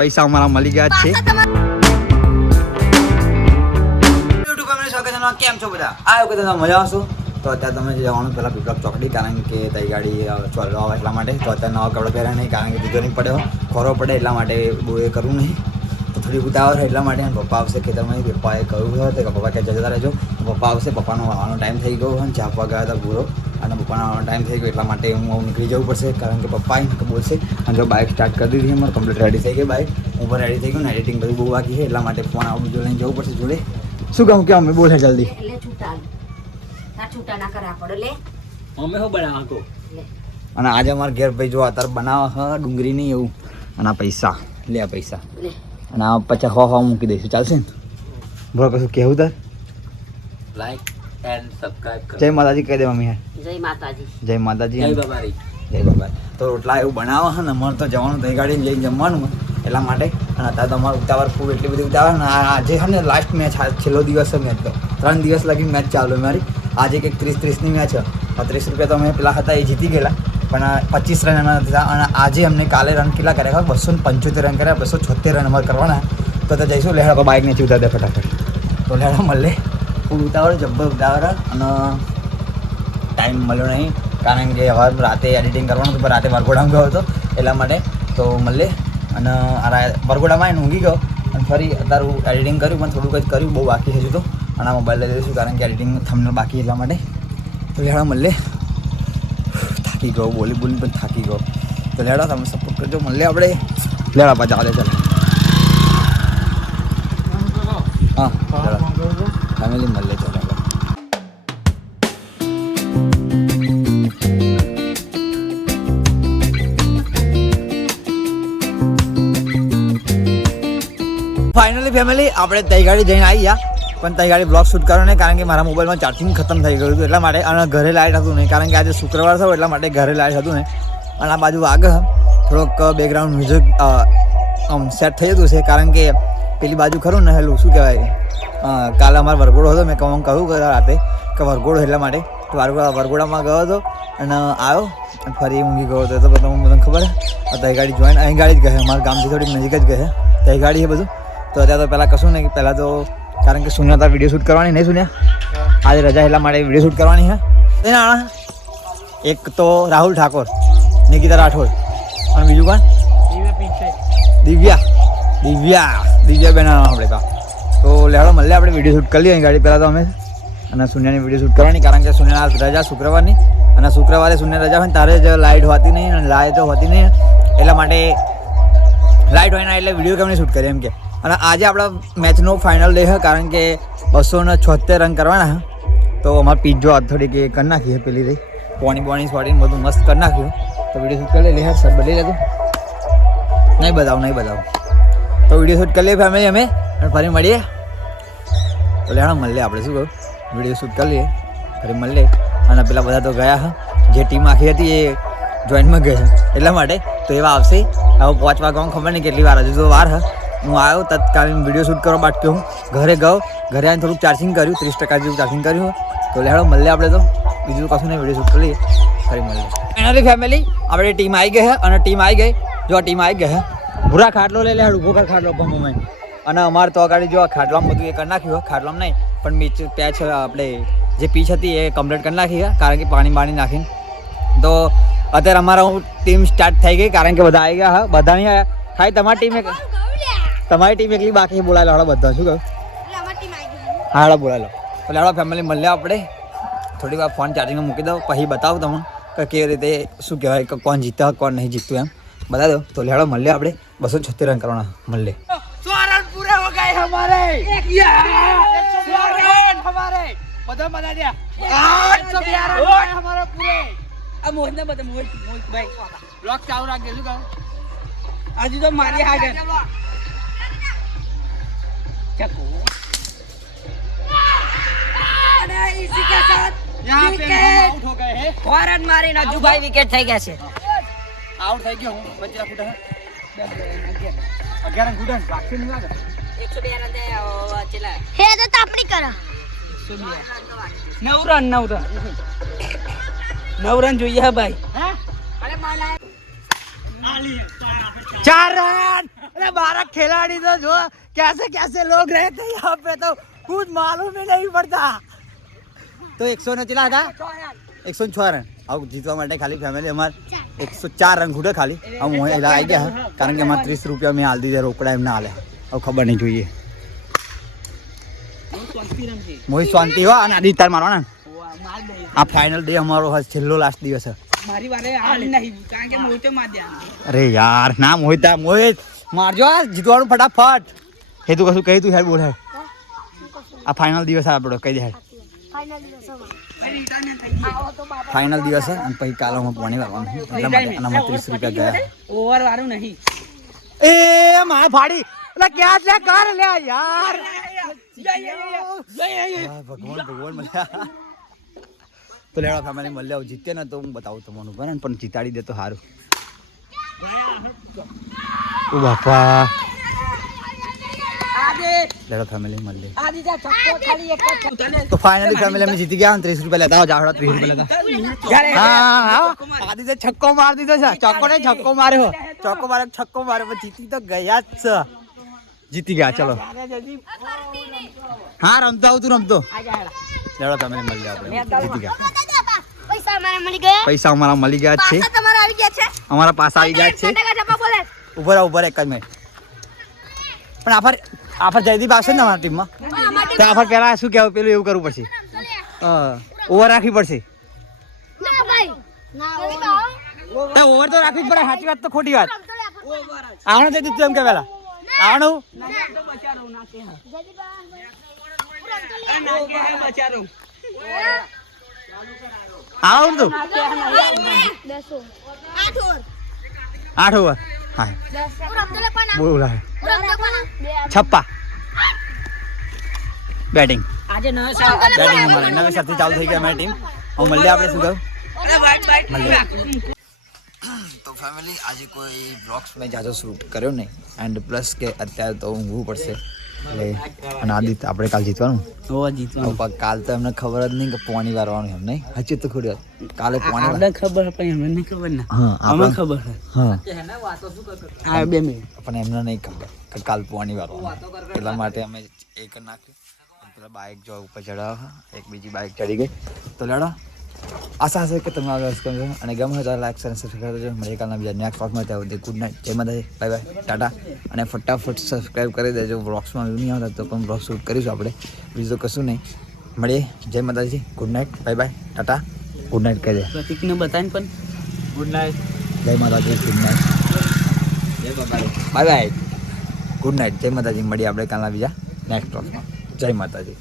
પૈસા અમારા મળી ગયા છે. કેમ છો બધા? આ વખતે તમે મજા આવશો. તો અત્યારે તમે જવાનું પહેલાં પીપળા ચોકડી, કારણ કે તઈ ગાડી ચાલવા આવે એટલા માટે. તો અત્યારે નવા કપડાં પહેર્યા નહીં, કારણ કે બીજો નહીં પડ્યો, ખોરો પડે એટલા માટે બહુ એ કરવું નહીં. તો થોડી ઉતાવળ એટલા માટે પપ્પા આવશે ખેતરમાં. પપ્પાએ કહ્યું હતું કે પપ્પા ક્યાં જતા રહેજો. પપ્પા આવશે, પપ્પાનો આવવાનો ટાઈમ થઈ ગયો અને ચા આપવા ગયા હતા પૂરો, અને પપ્પાનો આવવાનો ટાઈમ થઈ ગયો એટલા માટે હું નીકળી જવું પડશે, કારણ કે પપ્પા બોલશે. અને જો બાઇક સ્ટાર્ટ કરી દીધી અમારે કમ્પ્લીટ રેડી થઈ ગઈ બાઇક, હું પણ રેડી થઈ ગયું ને એડિટિંગ બધું બહુ બાકી છે એટલા માટે ફોન આવું બીજો લઈને જવું પડશે જોડે. શું કહું કે અમે બોલે જલ્દી અને આજે અમારા ઘેર ભાઈ જો અત્યારે બનાવે હા ડુંગળી નહીં એવું, અને આ પૈસા લે, આ પૈસા અને આ 50 મૂકી દઈશું, ચાલશે ને? બોલો કશું કેવું તાર? લાઈક એન્ડ સબસ્ક્રાઇબ કરો. જય માતાજી કહી દે મમ્મી. જય માતાજી. જય માતાજી. જય બાબારી. જય બાબા. તો રોટલા એવું બનાવે છે ને અમારે તો જવાનું દહીં ગાડીને લઈને જમવાનું એટલા માટે. અને અત્યારે તો અમારે ઉતાવળ ખૂબ એટલી બધી ઉતાવળ ને આજે છે ને લાસ્ટ મેચ, છેલ્લો દિવસ છે મેચ. તો 3 દિવસ લગી મેચ ચાલુ મારી. આજે કંઈક 30-30ની મેચ છે. 30 રૂપિયા તો અમે પેલા હતા એ જીતી ગયેલા, પણ 25 રન એના હતા. અને આજે અમને કાલે રન કેટલા કર્યા? 275 રન કર્યા. 276 રન અમારે કરવાના. તો જઈશું લેહાડ તો બાઇક નથી ઉતાર દે ફટાફટ. તો લેહાડ મળે. ખૂબ ઉતાવળ, જબ્બર ઉતાવળ, અને ટાઈમ મળ્યો નહીં, કારણ કે હવે રાતે એડિટિંગ કરવાનું હતું, પણ રાતે વરઘોડામાં ગયો હતો એટલા માટે. તો મળે અને વરઘોડામાં એને ઊંઘી ગયો અને ફરી અત્યારે એડિટિંગ કર્યું, પણ થોડુંક જ કર્યું, બહુ બાકી છે હજુ તો. અને આ મોબાઈલ લઈ લઈશું, કારણ કે એડિટિંગ થંબનેલ બાકી એટલા માટે. તો લેડા મળે. થાકી ગયો, બોલી પણ થાકી ગયો. તો લેડા તમે સપોર્ટ કરજો, મળે આપણે. લેડા પાછા ચાલે ચાલે. હા ફેમિલી મળે ચાલે. ફાઇનલી ફેમિલી આપણે તઈ ગાડી જઈને આવી ગયા, પણ તઈ ગાડી બ્લોગ શૂટ કરો નહીં, કારણ કે મારા મોબાઈલમાં ચાર્જિંગ ખતમ થઈ ગયું હતું એટલા માટે. અને ઘરે લાઇટ હતું નહીં, કારણ કે આજે શુક્રવાર થયો એટલા માટે ઘરે લાઇટ હતું નહીં. અને આ બાજુ આગળ થોડોક બેકગ્રાઉન્ડ મ્યુઝિક સેટ થઈ જતું છે, કારણ કે પેલી બાજુ ખરું ને હેલું શું કહેવાય, કાલે અમારો વરઘોડો હતો. મેં કહું કે રાતે કે વરઘોડો એટલા માટે તો વરઘોડામાં ગયો હતો અને આવ્યો અને ફરી ઊંઘી ગયો હતો. તો તમને ખબર છે તઈ ગાડી જોઈને અહીં ગાડી જ ગઈ, અમારા ગામથી થોડીક નજીક જ ગઈ તઈ ગાડી છે બધું. તો અત્યારે તો પહેલાં કશું નહીં, પહેલાં તો કારણ કે સુન્યા તાર વિડીયો શૂટ કરવાની નહીં. સુન્યા આજે રજા એટલા માટે વિડીયો શૂટ કરવાની છે. એક તો રાહુલ ઠાકોર, નિકિતા રાઠોડ, અને બીજું કોણ? દિવ્યા બેન આપણે તો લેવાડો મળે આપણે વિડીયો શૂટ કરી લઈએ અહીં ગાડી પહેલાં તો અમે. અને સુન્યાની વિડીયો શૂટ કરવાની, કારણ કે સુન્યાના રજા શુક્રવારની, અને શુક્રવારે સુન્યા રજા હોય તારે જ લાઇટ હોતી નહીં, અને લાઇટ હોતી નહીં એટલા માટે લાઇટ હોય ના એટલે વિડીયો કેમ નહીં શૂટ કરીએ એમ કે. અને આજે આપણા મેચનો ફાઇનલ ડે છે, કારણ કે 276 રન કરવાના છે. તો અમારે પીજો થોડીક એ કરી નાખીએ, પેલી રહી પોણી સ્વાડીને બધું મસ્ત કરી નાખ્યું. તો વિડીયો શૂટ કરી લે સર, બદલી લેતું નહીં બતાવું. તો વિડીયો શૂટ કરી લઈએ ફેમિલી અમે, અને ફરી મળીએ. તો લેણા મળીએ આપણે, શું કહું, વિડીયો શૂટ કરી લઈએ ફરી મળીએ. અને પેલા બધા તો ગયા હા, જે ટીમ આખી હતી એ જોઈન્ટમાં ગઈ એટલા માટે. તો એવા આવશે હવે 5 વાગ્યા, ખબર નહીં કેટલી વાર, હજુ તો વાર હા. હું આવ્યો તત્કાલીન વિડીયો શૂટ કરવા બાદ હું ઘરે ગયો, ઘરે આવીને થોડુંક ચાર્જિંગ કર્યું, 30% જેવું ચાર્જિંગ કર્યું. તો લેહાડો મળીએ આપણે, તો બીજું કશું નહીં, વિડીયો શૂટ કરી ફરી મળીએ. ફાઇનલી ફેમિલી આપણે ટીમ આવી ગઈ છે, અને ટીમ આવી ગઈ, જો આ ટીમ આવી ગઈ છે. ભૂરા ખાટલો લઈ લે, ઉભો કર ખાટલો પંપમાં. અને અમારે તો આગળ જો ખાટલામાં બધું એ કરી નાખ્યું, ખાટલામાં નહીં પણ પેચ આપણે જે પીચ હતી એ કમ્પ્લીટ કરી નાખી, કારણ કે પાણી નાખીને. તો અત્યારે અમારા ટીમ સ્ટાર્ટ થઈ ગઈ, કારણ કે બધા આવી ગયા હા, બધા નહીં આવ્યા. ખાઈ તમારી ટીમ એકલી બાકી બોલાયેલો હાડો બધા. શું કહું? હા હાડો બોલાયેલો. એટલે હાડો ફેમિલી મળીએ આપણે. થોડી વાર ફોન ચાર્જિંગમાં મૂકી દઉં, પછી બતાવું તમને કે કેવી રીતે શું કહેવાય કે કોણ જીતા કોણ નહીં જીતતું એમ બતા દો. તો લેહાડો મળીએ આપણે. 276 રન કરવાના મળીએ. 100 रन पूरे हो गए हमारे, 100 रन हमारे બધા બના દે. 811 રન हमारे पूरे. આ મોહિત ને બતા, મોહિત ભાઈ બ્લોક ચાલુ રાખજે. શું કહું? આજે તો મારી આગળ ચકો. અને इसी के साथ यहां पे आउट हो गए हैं. फौरन मारी नजुभाई विकेट થઈ ગયા છે. આઉટ થઈ ગયો હું. બચરા ફૂટા 11 ગુડન બાકી નહીં લાગે. 102 રન દે ચલા હે તો તાપણી કરા. 9 રન જોઈએ હે ભાઈ. હે અરે માલા 4 रन। अरे 12 खिलाड़ी तो जो कैसे कैसे लोग रहते हैं यहाँ पे तो खुद मालूम ही नहीं पड़ता. તો 100 ને કેટલા હતા? 106 રન. આવું જીતવા માટે ખાલી ફેમિલી અમારે 104 રન ખૂટે ખાલી. આમ હું એલા આવી ગયા કારણ કે અમારે 30 રૂપિયા મેં હાલ દીધા રોકડા એમને હાલે. હવે ખબર નહીં જોઈએ. મોહિત શાંતિ હો અને આદિ તાર મારવાના ને. આ ફાઇનલ ડે અમારો છેલ્લો લાસ્ટ દિવસ છે. મારી વારે હાલ નહીં કારણ કે મોહિતે માર દ્યા. અરે યાર ના મોહિત મારજો આ જીતવાનું ફટાફટ. હે તું કશું કહી તું યાર બોલ. આ ફાઇનલ દિવસ આપણો કહી દે. ફાઇનલ દિવસ છે અને પછી કાલે હું પાણી વાળવાનું એટલા માટે આનામાં 30 રૂપિયા ગયા. ઓવર વાળું નહીં. એ મારે ફાડી એટલે ક્યાં છે કર લે યાર. ભગવાન મળ્યા તો લેવા ફેમિલી મળ્યા જીતે ને તો હું બતાવું તમને બરાબર પણ જીતાડી દે તો સારું. ઓ બાપા લેડો ફેમિલી મળી. તો ફાઇનલી ફેમિલી અમે જીતી ગયા. 30 રૂપિયા લેતા જાવડા 30 રૂપિયા લેતા. હા આદિ તો છક્કો માર દીધો છે. ચોક્કો ને છક્કો માર્યો. છક્કો માર્યો પણ જીતી તો ગયા જ છે. જીતી ગયા ચલો. હા રમતો આવું તું રમતો. લેડો ફેમિલી મળી આપણે જીતી ગયા. પૈસા અમારા મળી ગયા છે. અમારા પાસા આવી ગયા છે. ઉભા એક જ મિનિટ. પણ આફર જયદીપ આવશે ને અમારા ટીમમાં તો આફર પહેલા શું કહેવું પેલું એવું કરવું પડશે. ઓવર રાખવી પડશે. ઓવર તો રાખવી જ પડે. સાચી વાત તો ખોટી વાત. આવવાનું જયદીપ તું એમ કે પેલા આવવાનું આવવાનું તું 8 ઓવર. હા બોલા છપ્પા બેટિંગ આજે ન નવી સાથે ચાલુ થઈ ગઈ અમારી ટીમ. હું મળીએ આપણે શું કહું. તો ફેમિલી આજે કોઈ બ્લોગ્સ મેં જાજો શૂટ કર્યો નહીં એન્ડ પ્લસ કે અત્યારે તો ઊંઘવું પડશે એટલે અને આદિત્ય આપણે કાલ જીતવાનું. કાલ તો એમને ખબર જ નહીં કે પાણી વારવાનું એમ નહીં. હજી તો ખોડી વાત કાલે પાણી ખબર પણ એમને નહીં ખબર ને. હા અમને ખબર હા આ 2 મિનિટ પણ એમને નહીં ખબર કે કાલ પાણી વારવાનું એટલા માટે અમે એક નાખ્યું. પેલા બાઇક જો ઉપર ચડાવવા એક બીજી બાઇક ચડી ગઈ. તો લેડો આશા છે કે તમે આગળ કરજો અને ગમે હોય તો લાઈક અને સબસ્ક્રાઈબ કરજો. મળીએ કાલના બીજા નેક્સ્ટ વ્લોગમાં. ત્યાં સુધી ગુડ નાઇટ, જય માતાજી, બાય બાય, ટાટા. અને ફટાફટ સબસ્ક્રાઈબ કરી દેજો. વ્લોગ્સમાં વ્યૂ નહીં આવતા તો પણ વ્લોગ શૂટ કરીશું આપણે. બીજું તો કશું નહીં. મળીએ. જય માતાજી, good night, bye bye, Tata. Good night કહી દે. પ્રતિકને બતાવીને પણ ગુડ નાઇટ, જય માતાજી, good night, bye bye, good night, જય માતાજી. મળીએ આપણે કાલના બીજા નેક્સ્ટ વ્લોગમાં. જય માતાજી.